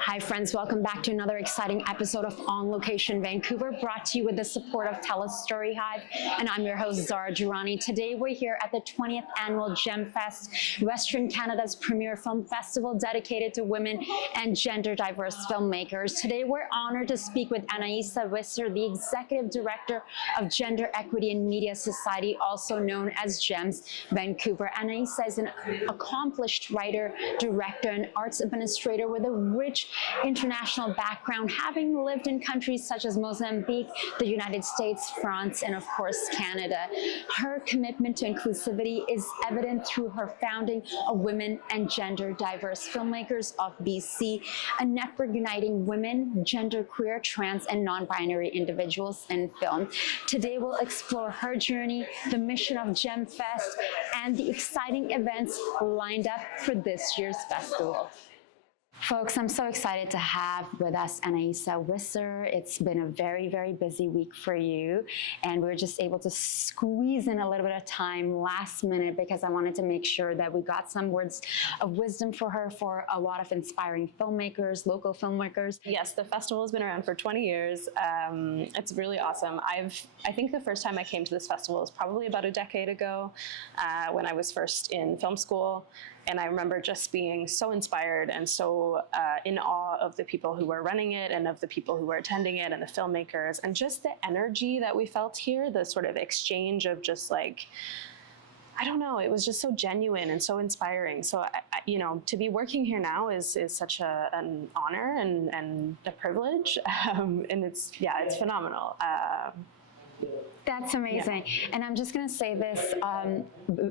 Hi friends, welcome back to another exciting episode of On Location Vancouver, brought to you with the support of TELUS Story Hive, and I'm your host Zara Durrani. Today we're here at the 20th annual Gem Fest, Western Canada's premier film festival dedicated to women and gender diverse filmmakers. Today we're honored to speak with Anaïsa, Visser, the Executive Director of Gender Equity and Media Society, also known as GEMS Vancouver. Anaïsa is an accomplished writer, director, and arts administrator with a rich international background, having lived in countries such as Mozambique, the United States, France, and of course Canada. Her commitment to inclusivity is evident through her founding of Women and Gender Diverse Filmmakers of BC, a network uniting women, genderqueer, trans, and non-binary individuals in film. Today we'll explore her journey, the mission of Gem Fest, and the exciting events lined up for this year's festival. Folks, I'm so excited to have with us Anaïsa Visser. It's been a very, very busy week for you, and we're just able to squeeze in a little bit of time last minute because I wanted to make sure that we got some words of wisdom for her, for a lot of inspiring filmmakers, local filmmakers. Yes, the festival has been around for 20 years. It's really awesome. I think the first time I came to this festival was probably about a decade ago, when I was first in film school. And I remember just being so inspired and so in awe of the people who were running it and of the people who were attending it and the filmmakers, and just the energy that we felt here, the sort of exchange of just like, I don't know, it was just so genuine and so inspiring. So, to be working here now is such an honor and a privilege. And it's phenomenal. That's amazing. Yeah. And I'm just going to say this,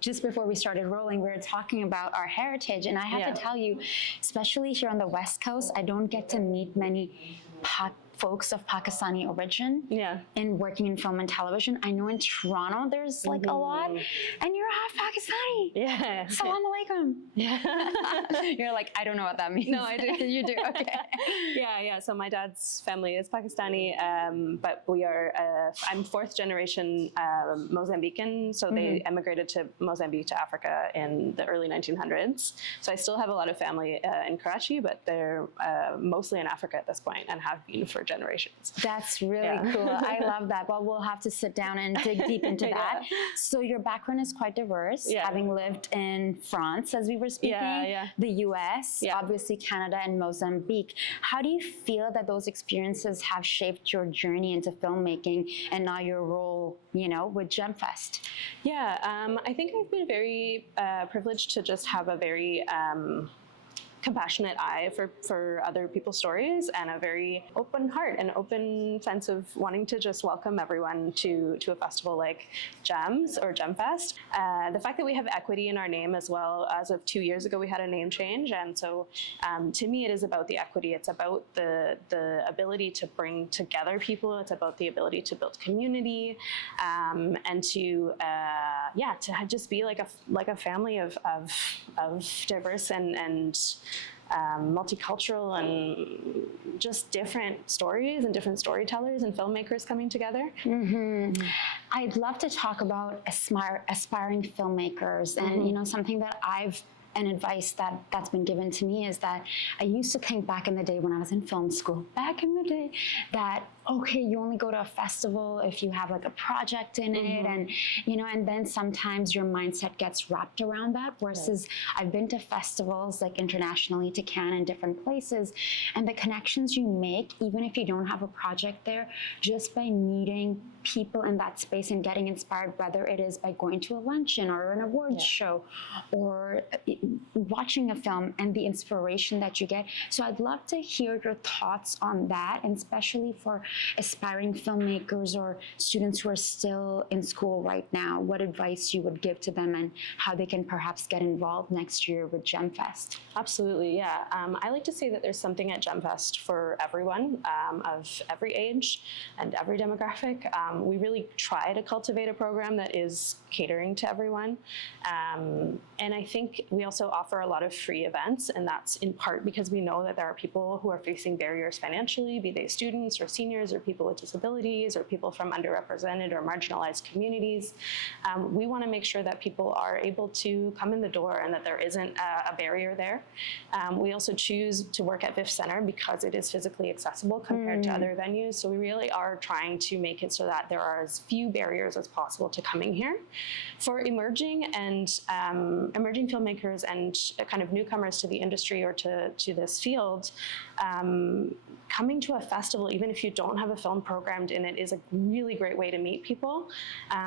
just before we started rolling, we were talking about our heritage. And I have to tell you, especially here on the West Coast, I don't get to meet many folks of Pakistani origin in working in film and television. I know in Toronto there's like a lot, and you're half Pakistani. Yeah. Salam alaikum. Yeah. You're like, I don't know what that means. No, I do. You do? Okay. Yeah. So my dad's family is Pakistani, but we are, I'm fourth generation Mozambican, so they emigrated to Mozambique to Africa in the early 1900s. So I still have a lot of family in Karachi, but they're mostly in Africa at this point and have been for generations. That's really cool. I love that. Well, we'll have to sit down and dig deep into that. So your background is quite diverse, having lived in France, as we were speaking, the US, obviously Canada and Mozambique. How do you feel that those experiences have shaped your journey into filmmaking and now your role, with GemFest? I think I've been very privileged to just have a very compassionate eye for other people's stories and a very open heart and open sense of wanting to just welcome everyone to a festival like GEMS or GemFest. The fact that we have equity in our name as well, as of 2 years ago we had a name change, and so to me it is about the equity. It's about the ability to bring together people. It's about the ability to build community, and to just be like a family of diverse and multicultural and just different stories and different storytellers and filmmakers coming together. I'd love to talk about aspiring filmmakers, and something that an advice that's been given to me is that I used to think back in the day when I was in film school, that okay, you only go to a festival if you have like a project in it, and and then sometimes your mindset gets wrapped around that, versus I've been to festivals like internationally, to Cannes and different places, and the connections you make, even if you don't have a project there, just by meeting people in that space and getting inspired, whether it is by going to a luncheon or an awards show or watching a film, and the inspiration that you get. So I'd love to hear your thoughts on that, and especially for aspiring filmmakers or students who are still in school right now, what advice you would give to them and how they can perhaps get involved next year with GemFest. Absolutely, yeah. I like to say that there's something at GemFest for everyone, of every age and every demographic. We really try to cultivate a program that is catering to everyone. And I think we also offer a lot of free events, and that's in part because we know that there are people who are facing barriers financially, be they students or seniors minors or people with disabilities or people from underrepresented or marginalized communities. We want to make sure that people are able to come in the door and that there isn't a barrier there. We also choose to work at Visser because it is physically accessible compared to other venues. So we really are trying to make it so that there are as few barriers as possible to coming here. For emerging filmmakers and kind of newcomers to the industry or to this field, coming to a festival, even if you don't have a film programmed in it, is a really great way to meet people.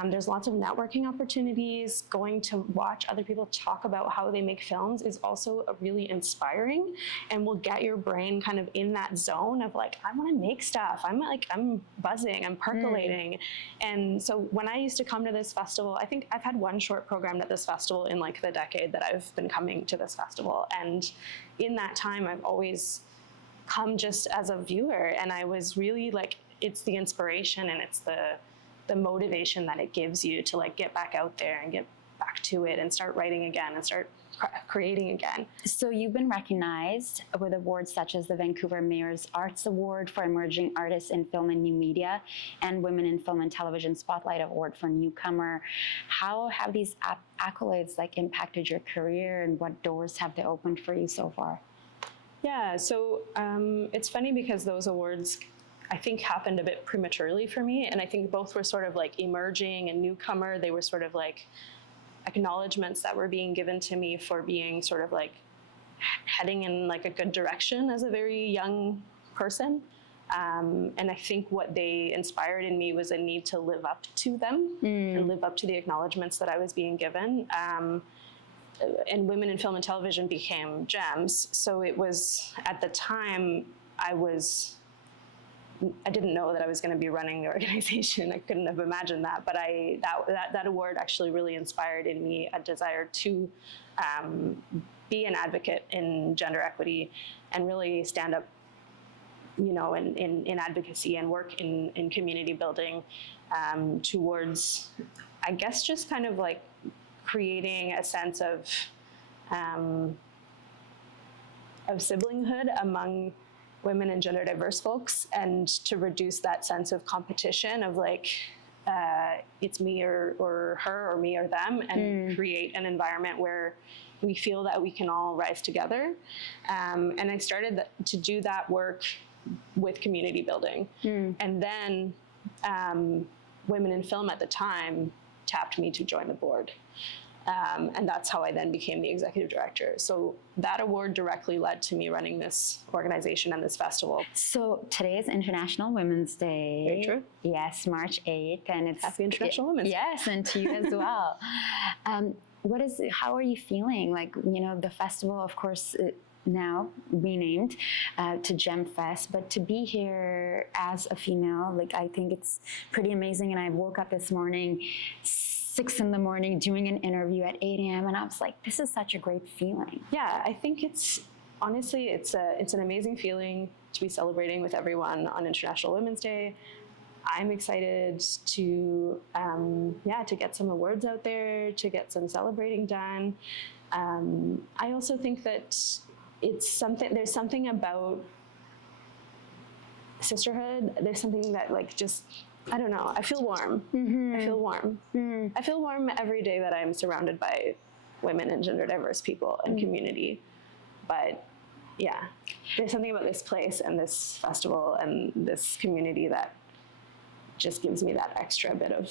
There's lots of networking opportunities. Going to watch other people talk about how they make films is also really inspiring, and will get your brain kind of in that zone of like, I want to make stuff. I'm buzzing, I'm percolating. And so when I used to come to this festival, I think I've had one short programmed at this festival in like the decade that I've been coming to this festival. And in that time, I've always come just as a viewer, and I was really like, it's the inspiration and it's the motivation that it gives you to like get back out there and get back to it and start writing again and start creating again. So you've been recognized with awards such as the Vancouver Mayor's Arts Award for Emerging Artists in Film and New Media and Women in Film and Television Spotlight Award for Newcomer. How have these accolades like impacted your career, and what doors have they opened for you so far? Yeah, so it's funny because those awards, I think, happened a bit prematurely for me. And I think both were sort of like emerging and newcomer. They were sort of like acknowledgements that were being given to me for being sort of like heading in like a good direction as a very young person. And I think what they inspired in me was a need to live up to them and live up to the acknowledgements that I was being given. And Women in Film and Television became GEMS. So it was, at the time, I didn't know that I was going to be running the organization. I couldn't have imagined that. But that award actually really inspired in me a desire to be an advocate in gender equity and really stand up, you know, in advocacy and work in community building towards, I guess, just kind of like creating a sense of siblinghood among women and gender diverse folks, and to reduce that sense of competition of like, it's me or her or me or them, and create an environment where we feel that we can all rise together. And I started to do that work with community building. And then Women in Film at the time tapped me to join the board. And that's how I then became the executive director. So that award directly led to me running this organization and this festival. So today is International Women's Day. Very true. Yes, March 8th. And it's Happy International Women's Day. Yes, and to you as well. How are you feeling? Like, you know, the festival, of course, now renamed to GemFest, but to be here as a female, like, I think it's pretty amazing. And I woke up this morning 6 a.m. doing an interview at 8 a.m. and I was like, this is such a great feeling. Yeah, I think it's honestly, it's an amazing feeling to be celebrating with everyone on International Women's Day. I'm excited to get some awards out there, to get some celebrating done. I also think that there's something about sisterhood. There's something that like just, I don't know, I feel warm. I feel warm. I feel warm every day that I'm surrounded by women and gender diverse people and community. But yeah, there's something about this place and this festival and this community that just gives me that extra bit of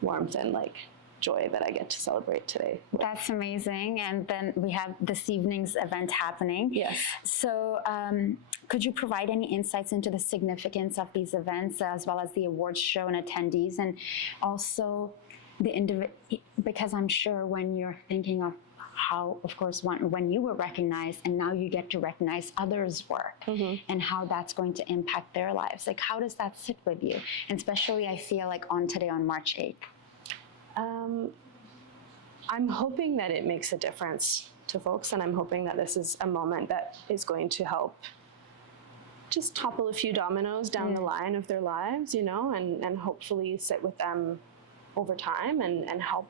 warmth and like joy that I get to celebrate today. That's amazing. And then we have this evening's event happening. Yes. So could you provide any insights into the significance of these events, as well as the awards show and attendees, and also because I'm sure when you're thinking of how, of course, when you were recognized and now you get to recognize others' work, and how that's going to impact their lives. Like, how does that sit with you? And especially, I feel like on March 8th. I'm hoping that it makes a difference to folks, and I'm hoping that this is a moment that is going to help just topple a few dominoes down the line of their lives, you know, and hopefully sit with them over time and help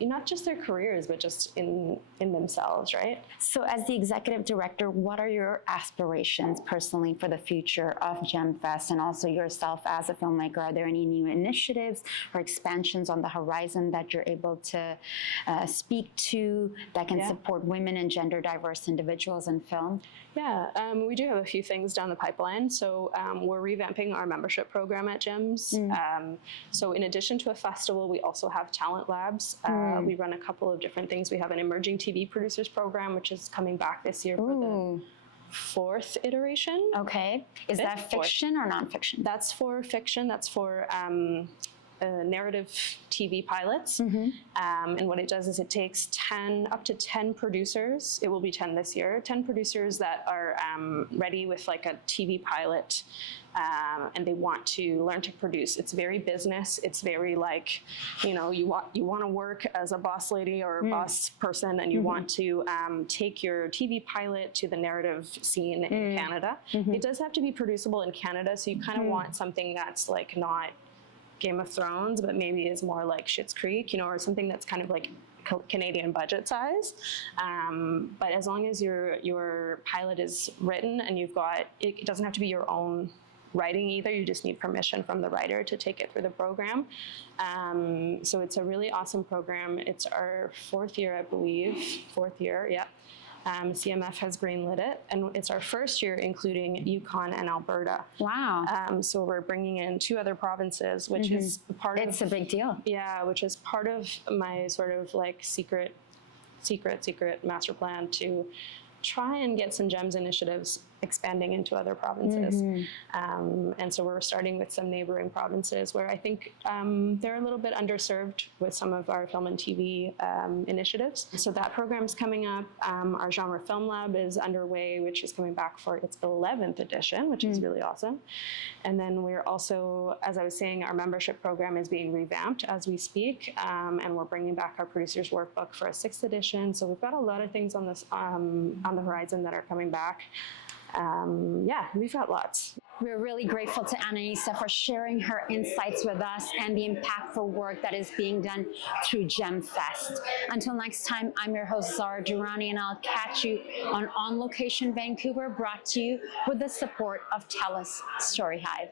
not just their careers, but just in themselves, right? So as the executive director, what are your aspirations personally for the future of GemFest, and also yourself as a filmmaker? Are there any new initiatives or expansions on the horizon that you're able to speak to that can support women and gender diverse individuals in film? Yeah, we do have a few things down the pipeline. So we're revamping our membership program at GEMS. So in addition to a festival, we also have talent labs. We run a couple of different things. We have an emerging TV producers program, which is coming back this year for the fourth iteration. Okay. Is that fiction or nonfiction? That's for fiction. That's for narrative TV pilots. And what it does is it takes up to 10 producers. It will be 10 this year. 10 producers that are ready with like a TV pilot, and they want to learn to produce. It's very business. It's very like, you want to work as a boss lady or a boss person, and you want to take your TV pilot to the narrative scene in Canada. It does have to be producible in Canada, so you kind of want something that's like not Game of Thrones, but maybe is more like Schitt's Creek, or something that's kind of like Canadian budget size. But as long as your pilot is written and it doesn't have to be your own writing either. You just need permission from the writer to take it through the program. So it's a really awesome program. It's our fourth year, I believe. Fourth year, yeah. CMF has greenlit it, and it's our first year including Yukon and Alberta. Wow. So we're bringing in 2 other provinces, which is part of... It's a big deal. Yeah, which is part of my sort of like secret master plan to try and get some GEMS initiatives expanding into other provinces. And so we're starting with some neighboring provinces where I think they're a little bit underserved with some of our film and TV initiatives. So that program's coming up. Our Genre Film Lab is underway, which is coming back for its 11th edition, which is really awesome. And then we're also, as I was saying, our membership program is being revamped as we speak, and we're bringing back our producer's workbook for a 6th edition. So we've got a lot of things on this on the horizon that are coming back. Yeah, we've got lots. We're really grateful to Anaïsa for sharing her insights with us and the impactful work that is being done through GemFest. Until next time, I'm your host, Zara Durrani, and I'll catch you on Location Vancouver, brought to you with the support of TELUS Story Hive.